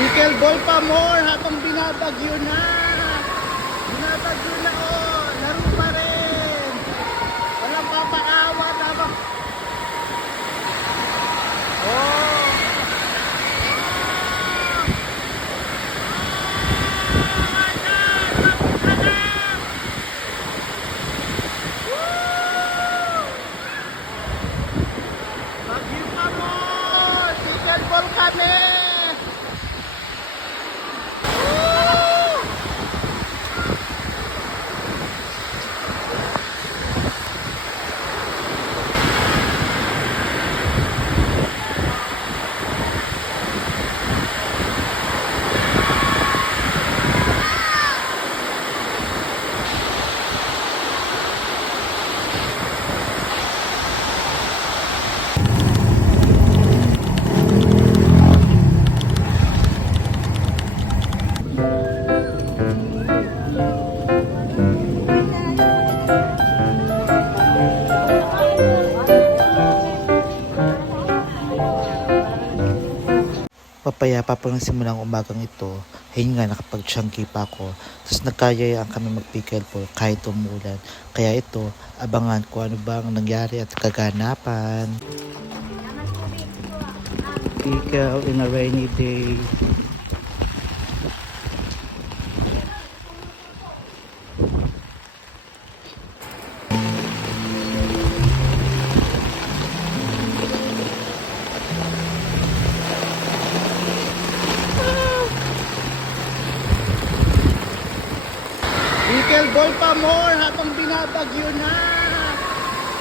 Pickleball pa more habang binabagyo na. Binabagyo na oh. Laro pa rin. Walang papaawat habang... Oh. Bagyo pa more. Pickleball kami. Papayapa pa ng simulang umagang ito, ayun nga nakapag-chunky pa ako. Tapos nagkayayaan kami mag-pickleball kahit umulan. Kaya ito, abangan ko ano ba ang nangyari at kaganapan. Pickle in a rainy day. Pickleball pa more habang binabagyo na.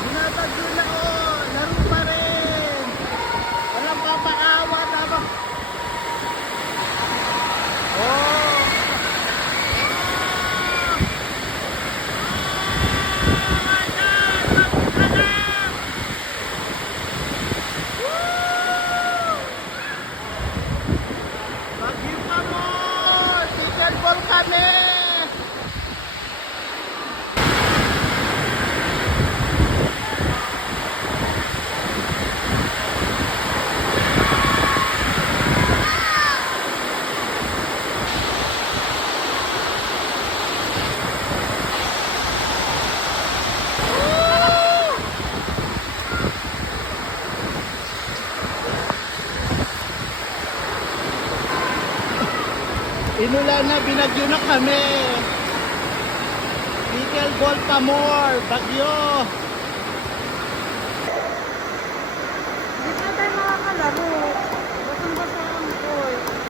Binabagyo na oh. Laro pa rin. Walang papaawat habang... Oh. Bagyo pa more. Pickleball kami. Inulan na, binagyo na kami. Pickleball pa more, bagyo. Hindi na tayo makakalaro.